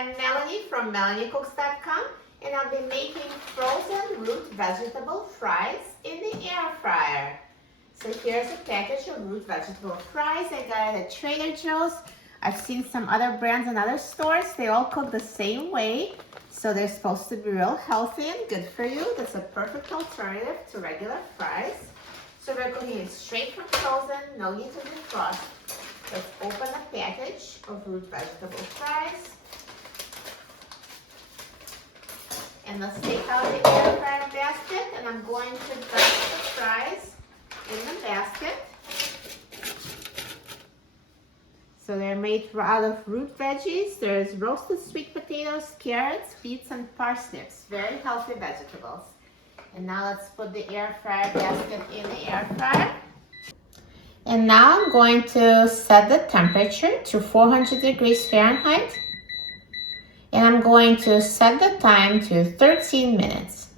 I'm Melanie from MelanieCooks.com, and I'll be making frozen root vegetable fries in the air fryer. So here's a package of root vegetable fries. I got it at Trader Joe's. I've seen some other brands in other stores. They all cook the same way, so they're supposed to be real healthy and good for you. That's a perfect alternative to regular fries. So we're cooking it straight from frozen, no need to defrost. Let's open a package of root vegetable fries. And let's take out the air fryer basket, and I'm going to dump the fries in the basket. So they're made out of root veggies. There's roasted sweet potatoes, carrots, beets, and parsnips. Very healthy vegetables. And now let's put the air fryer basket in the air fryer. And now I'm going to set the temperature to 400 degrees Fahrenheit. And I'm going to set the time to 13 minutes.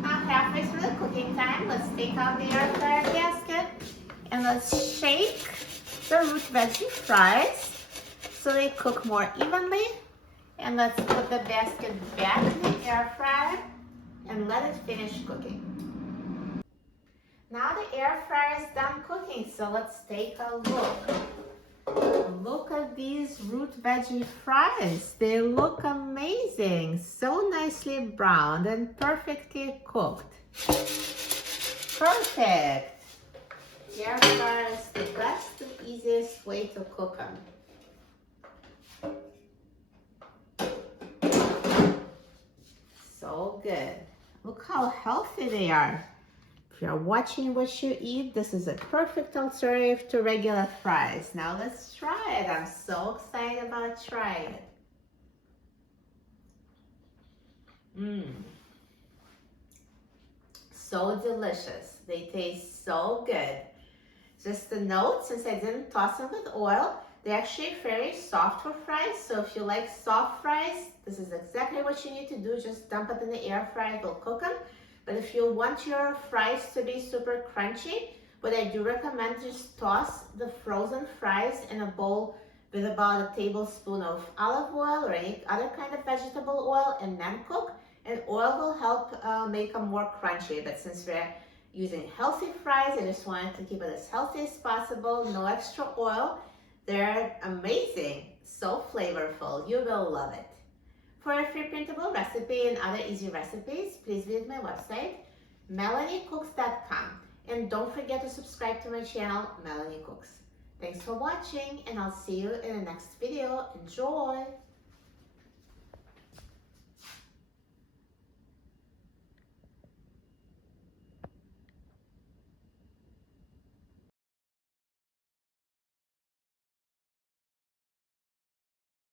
Now halfway through the cooking time, let's take out the air fryer basket and let's shake the root veggie fries so they cook more evenly. And let's put the basket back in the air fryer and let it finish cooking. Now the air fryer is done cooking, so let's take a look. Look at these root veggie fries. They look amazing. So nicely browned and perfectly cooked. Perfect. The air fryer is the best and easiest way to cook them. So good. Look how healthy they are. If you're watching what you eat, this is a perfect alternative to regular fries. Now let's try it. I'm so excited about trying it. So delicious. They taste so good. Just a note, since I didn't toss them with oil, they're actually very soft for fries. So if you like soft fries, this is exactly what you need to do. Just dump it in the air fryer, it will cook them. But if you want your fries to be super crunchy, what I do recommend is just toss the frozen fries in a bowl with about a tablespoon of olive oil or any other kind of vegetable oil and then cook. And oil will help make them more crunchy. But since we're using healthy fries, I just wanted to keep it as healthy as possible. No extra oil. They're amazing. So flavorful. You will love it. For a free printable recipe and other easy recipes, please visit my website, MelanieCooks.com. And don't forget to subscribe to my channel, Melanie Cooks. Thanks for watching, and I'll see you in the next video. Enjoy!